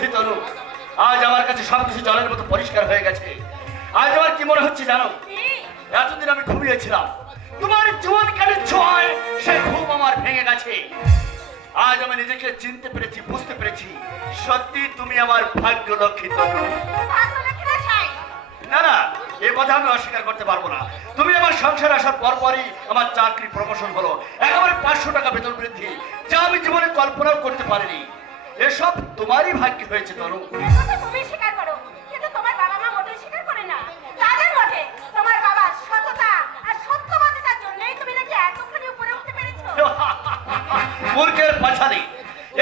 পেরেছি তনু। আজ আমার কাছে সবকিছু জলের মতো পরিষ্কার হয়ে গেছে। আজ আমার কি মনে হচ্ছে জানো? এতদিন আমি ঘুমিয়েছিলাম, তোমার জীবনকালের ছোঁয়ায় সে ঘুম আমার ভেঙে গেছে। আজ আমি নিজেকে চিনতে পেরেছি, বুঝতে পেরেছি, সত্যি তুমি আমার ভাগ্য লক্ষ্মী তনু। না না, এ কথা আমি অস্বীকার করতে পারবো না। তুমি আমার সংসারে আসার পরপরই আমার চাকরি প্রমোশন হলো, একেবারে 500 টাকা বেতন বৃদ্ধি, যা আমি জীবনে কল্পনাও করতে পারিনি। এসব তোমারই ভাগ্য হয়েছে তনু। তুমি স্বীকার করো, কিন্তু তোমার বাবা মা মোটেই স্বীকার করে না। তাদের মতে তোমার বাবা সততা আর সত্যবাদিতার জন্যই তুমি নাকি এতখানি উপরে উঠতে পেরেছো। মূর্খের পাছালি,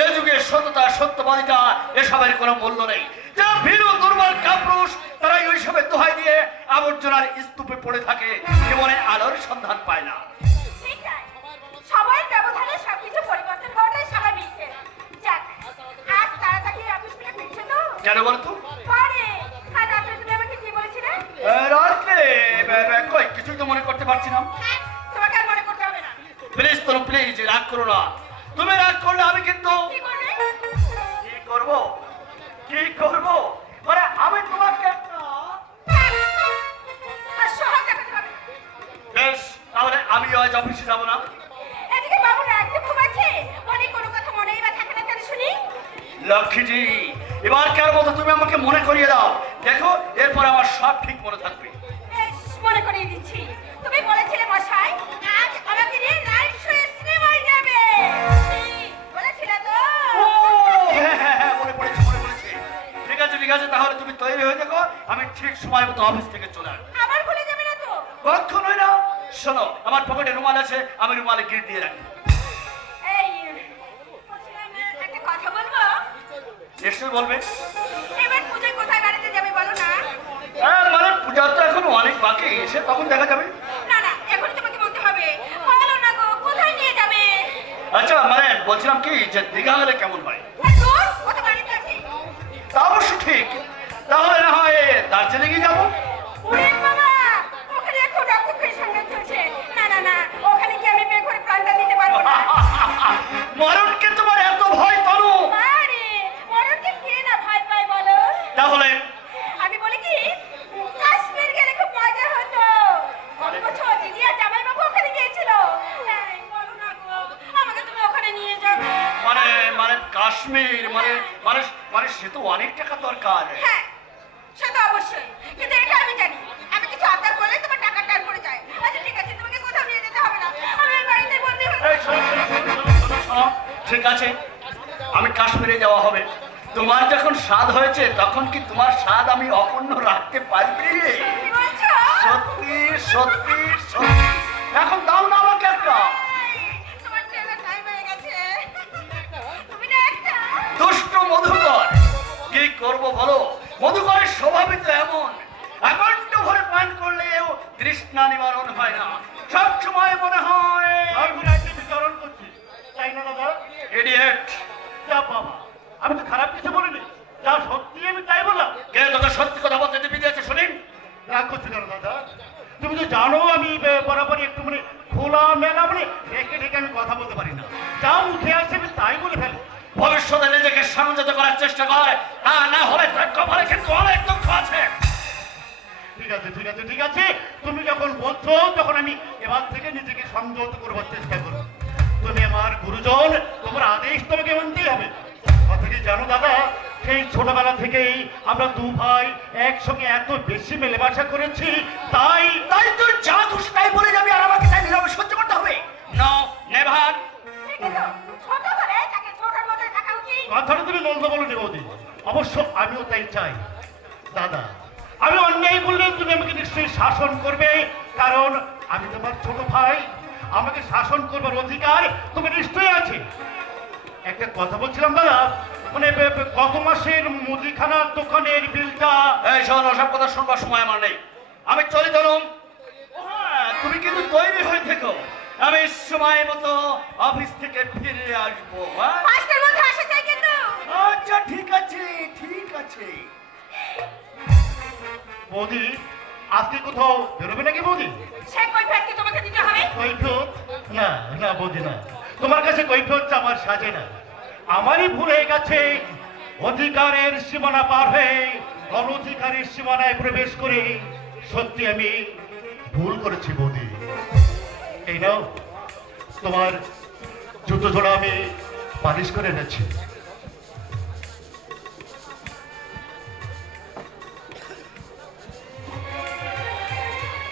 এ যুগে সততা সত্যবাদিতা এসবের কোনো মূল্য নেই। যারা ভীরু দুর্বল কাপুরুষ, তারাই ওইসবের দোহাই দিয়ে আবর্জনার স্তূপে পড়ে থাকে, জীবনে আলোর সন্ধান পায় না। সবার ব্যবধানে সবকিছু পরিবর্তন হওয়াটাই স্বাভাবিক। যাক, আজ তাড়াতাড়ি অফিস থেকে ফিরছো তো? কেন বলো তো? পরে কাল রাতে তুমি আমাকে কি বলেছিলে? রাত্রে কই কিছুই তো মনে করতে পারছি না। তোমাকে আর মনে করতে হবে না। প্লিজ তনু, প্লিজ রাগ করো না। তুমি রাগ করলে আমি কিন্তু কি করবে? কি করব? কি করব? মানে আমি তোমাকে আর সহজ দেখাতে হবে না। বেশ, তাহলে আমি আজ অফিসে যাব না। এদিকে বাবু না একদম ঘুমাচ্ছে, মনে কোনো কথা মনেই বা থাকে না কেন শুনি? লক্ষ্মীজি, এবার কার মতো তুমি আমাকে মনে করিয়ে দাও। দেখো, এরপর আমার সব ঠিক মনে থাকবে। বেশ, মনে করিয়ে দিচ্ছি। তুমি বলেছিলে মশাই আজ আমাকে নিয়ে নাইট শো সিনেমায় যাবে। বলেছিলে তো? হ্যাঁ, মনে পড়েছে, মনে পড়েছে। ঠিক আছে, ঠিক আছে, তাহলে তুমি তৈরি হয়ে দেখো, আমি ঠিক সময় মতো অফিস থেকে চলে আসবো। আবার ভুলে যাবে না তো? কখনোই না। শোনো, আমার পকেটে রুমাল আছে, আমি রুমালে গিট দিয়ে রাখি। এই বলছিলাম, একটা কথা বলবো? নিশ্চয়ই বলবে। এবার পূজায় কোথায় বেড়াতে যাবে বলো না? হ্যাঁ, মানে পূজার তো এখন অনেক বাকি, এসে তখন দেখা যাবে। না না, এখন তোমাকে বলতে হবে। বলো না গো, কোথায় নিয়ে যাবে? আচ্ছা, মানে বলছিলাম কি যে দীঘা হলে কেমন হয়? দূর, কত বাড়িতে আছে। তা অবশ্য ঠিক। তাহলে না হয় দার্জিলিংয়ে যাবো। ওরে বাবা, ওখানে এখন রক্তক্ষয়ী সংঘাত চলছে। না না না, ওখানে কি আমি বের করে প্রাণটা দিতে পারবো না। মরণকে তোমার এত ভয় তনু? আরে, মরণকে কে না ভয় পায় বলো? তাহলে আমি বলি কি, কাশ্মীর গেলে খুব মজা হতো। অথচ দিদি আর জামাইবাবু ওখানে গিয়েছিল। এই, বলো না গো, আমাকে তুমি ওখানে নিয়ে যাবে। মানে মানে কাশ্মীর, মানে মানে মানে সে তো অনেক টাকা দরকার। হ্যাঁ, সে তো অবশ্যই, কিন্তু এটা আমি জানি, আমি কিছু আবদার করলে তোমার টাকা টান পড়ে যায়। আচ্ছা ঠিক আছে, তোমাকে কোথাও নিয়ে যেতে হবে না, আমি এই বাড়িতে বন্দি হয়ে এই, শোনো, শোনো, শোনো, শোনো, শোনো, শোনো। ঠিক আছে, আমি কাশ্মীরে যাওয়া হবে। তোমার যখন স্বাদ হয়েছে, তখন কি তোমার স্বাদ আমি অপূর্ণ রাখতে পারবি? কি বলছো? সত্যি সত্যি সত্যি। এখন দাও না আমাকে একটা। তোমার ট্রেনের টাইম হয়ে গেছে। তুমি না একটা দুষ্ট মধুকর। কি করব বলো, মধুকরের স্বভাবই তো এমন। আকণ্ঠ ভরে পান করলেও তৃষ্ণা নিবারণ হয় না, সব সময় মনে হয় আমি রাজ্যে বিচরণ করছি, তাই না দাদা? ইডিয়েট। যা বাবা, আমি তো খারাপ কিছু বলিনি, যা সত্যি আমি তাই বললাম। কে তোকে সত্যি কথা বলতে দিবি দিয়েছে শুনি? রাগ করছি কেন দাদা? তুমি তো জানো আমি বরাবরই একটু মানে খোলা মেলা, মানে ঢেকে ঢেকে আমি কথা বলতে পারি না। যা মুখে আসে আমি তাই বলে ফেলি। ভবিষ্যতে নিজেকে সংযত করার চেষ্টা কর, তা না হলে তোর কপালে কিন্তু অনেক দুঃখ আছে। ঠিক আছে, ঠিক আছে, ঠিক আছে, তুমি যখন বলছো তখন আমি এবার থেকে নিজেকে সংযত করবার চেষ্টা করবো। তুমি আমার গুরুজন, তোমার আদেশ তোমাকে মানতেই হবে। কথা কি জানো দাদা, সেই ছোটবেলা থেকেই আমরা দু ভাই একসঙ্গে এত বেশি মেলামেশা করেছি, তাই তাই তোর যা খুশি তাই বলে যাবি, আর আমাকে তাই নীরবে সহ্য করতে হবে? No, never. ঠিকই তো, ছোট করে তাকে ছোটর মধ্যে থাকা উচিত। কথাটা তুমি মন্দ বলো বৌদি, অবশ্য আমিও তাই চাই। দাদা, আমি অন্যায় বললে তুমি আমাকে নিশ্চয়ই শাসন করবে, কারণ আমি তোমার ছোট ভাই। আমাকে শাসন করবার অধিকার তোমার নিশ্চয়ই আছে। একটা কথা বলছিলাম দাদা, মানে গত মাসের মুদিখানার দোকানের বিলটা। এই শোন, ওসব কথা শুনবার সময় আমার নেই, আমি চলে গেলাম। হ্যাঁ, তুমি কিন্তু তৈরি হয়ে থেকো, আমি সময় মতো অফিস থেকে ফিরে আসবো। হ্যাঁ? 5টার মধ্যে আসা চাই কিন্তু। আচ্ছা ঠিক আছে, ঠিক আছে। বৌদি, আজকে কোথাও বেরোবে নাকি বৌদি? সে কৈফিয়ত কি তোমাকে দিতে হবে? কৈফিয়ত? না না বৌদি, না, তোমার কাছে কৈফিয়ত আমার সাজে না। আমারই ভুল হয়ে গেছে, অধিকারের সীমানা পার হয়ে অনধিকারের সীমানায় প্রবেশ করে সত্যি আমি ভুল করেছি বৌদি। এই নাও তোমার জুতো জোড়া আমি পালিশ করে এনেছি।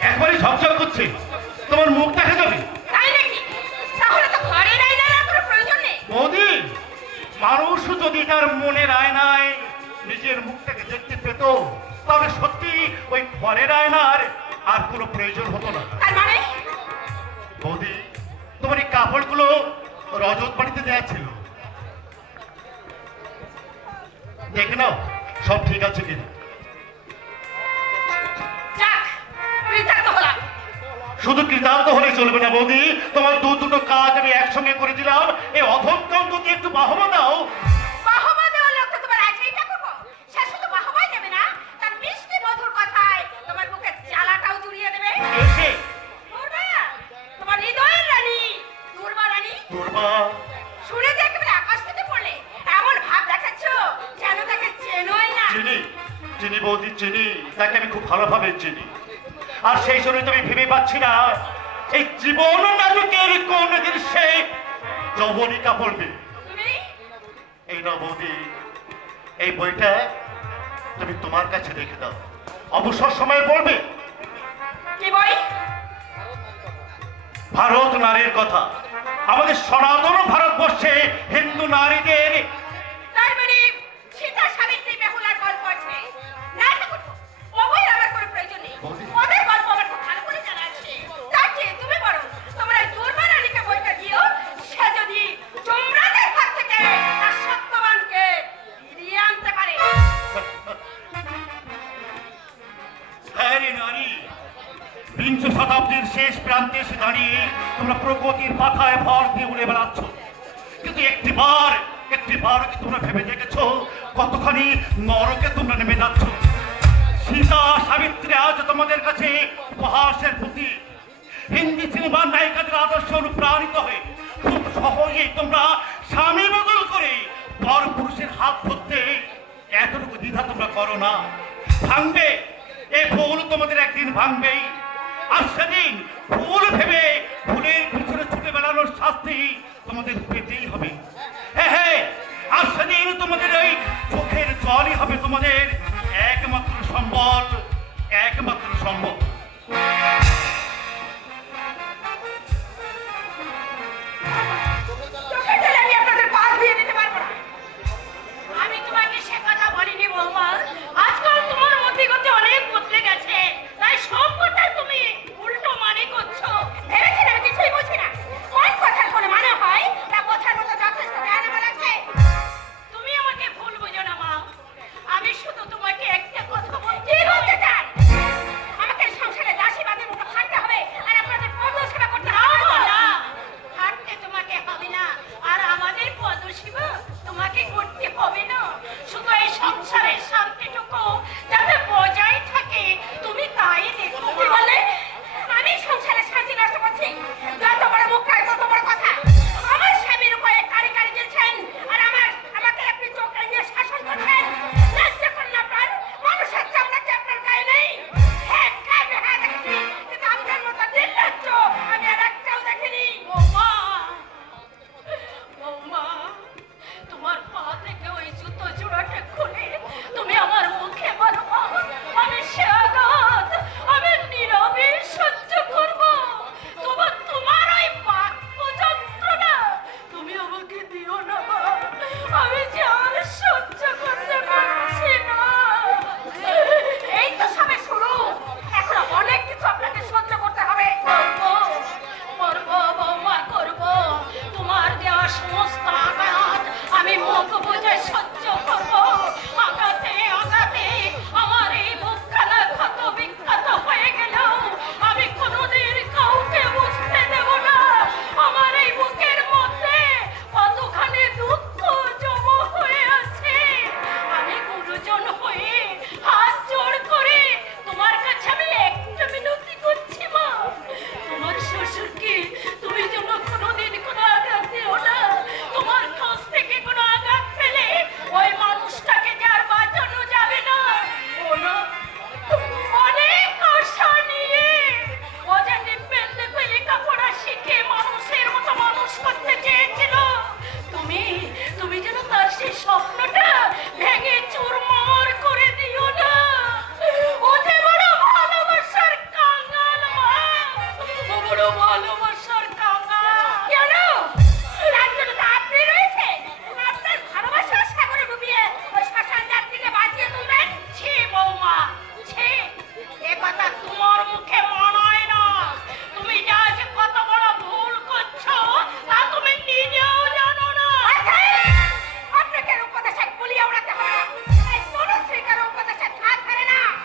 একবারই ঝকঝক করছে, তোমার মুখ দেখা যাবে। তাই নাকি? তাহলে তো ঘরের আয়নার আর কোনো প্রয়োজন নেই। বৌদি, মানুষ যদি তার মনের আয়নায় নিজের মুখটাকে দেখতে পেত তাহলে সত্যি ওই ঘরের আয়নার আর কোনো প্রয়োজন হতো না। তার মানে বৌদি, তোমার এই কাপড়গুলো রজত বাড়িতে দেওয়া ছিল, দেখে নাও সব ঠিক আছে কিনা। যাক, কৃতজ্ঞ হলাম। শুধু কৃতার্থ হলে চলবে না বৌদি, তোমার দুটো কাজ আমি একসঙ্গে করে দিলাম। এই অধমকে অন্তত একটু বাহবা দাও। বাহবা দেওয়ার লোক তো তোমার আছেই ঠাকুরপো। সে শুধু বাহবাই দেবে না, তার মিষ্টি মধুর কথায় তোমার মুখে জ্বালাটাও জুড়িয়ে দেবে। এসে দুর্বা, তোমার হৃদয়ের রানী, দুর্বা রানী। দুর্বা, শুনে যে একেবারে আকাশ থেকে পড়লে এমন ভাব দেখাচ্ছ যেন তাকে চেনোই না। চিনি চিনি বৌদি, চিনি, তাকে আমি খুব ভালোভাবে চিনি। আর সেই জন্য তো আমি ভেবে পাচ্ছি না এই জীবন নাটকের কোন দিন সে যবনিকা বলবে। তুমি এই না বৌদি, এই বইটা তুমি তোমার কাছে রেখে দাও, অবসর সময় পড়বে। কি বই? ভারত নারীর কথা, আমাদের সনাতন ভারতবর্ষে হিন্দু নারীদের। তার মানে সীতা সাবিত্রী বেহুলার গল্প আছে না ঠাকুরপো? ও বইয়ের আমার কোনো প্রয়োজন নেই। ওদের গল্প আমার খুব ভালো করে জানা আছে। তার চেয়ে তুমি বরং তোমার এই দুর্বা রানীকে বইটা দিও। সে যদি যমরাজের হাত থেকে তার সত্যবানকে ফিরিয়ে আনতে পারে। হ্যাঁ রে নারী, বিংশ শতাব্দীর শেষ প্রান্তে এসে দাঁড়িয়ে তোমরা প্রগতির পাথায় ভর দিয়ে উড়ে বেড়াচ্ছ, কিন্তু একটিবার কি তোমরা ভেবে দেখেছো কতখানি নরকে তোমরা নেমে যাচ্ছ? সীতা সাবিত্রী আজ তোমাদের কাছে উপহাসের প্রতি। হিন্দি সিনেমার নায়িকাদের আদর্শ অনুপ্রাণিত হয়ে খুব সহজেই তোমরা স্বামী বদল করে পর পুরুষের হাত ধরতে এতটুকু দ্বিধা তোমরা করো না। ভাঙবে, এ ভুল তোমাদের একদিন ভাঙবেই। আর সেদিন ভুল ভেবে ভুলের পিছনে ছুটে বেড়ানোর শাস্তি তোমাদের পেতেই হবে। হ্যাঁ, আর সেদিন তোমাদের ওই চোখে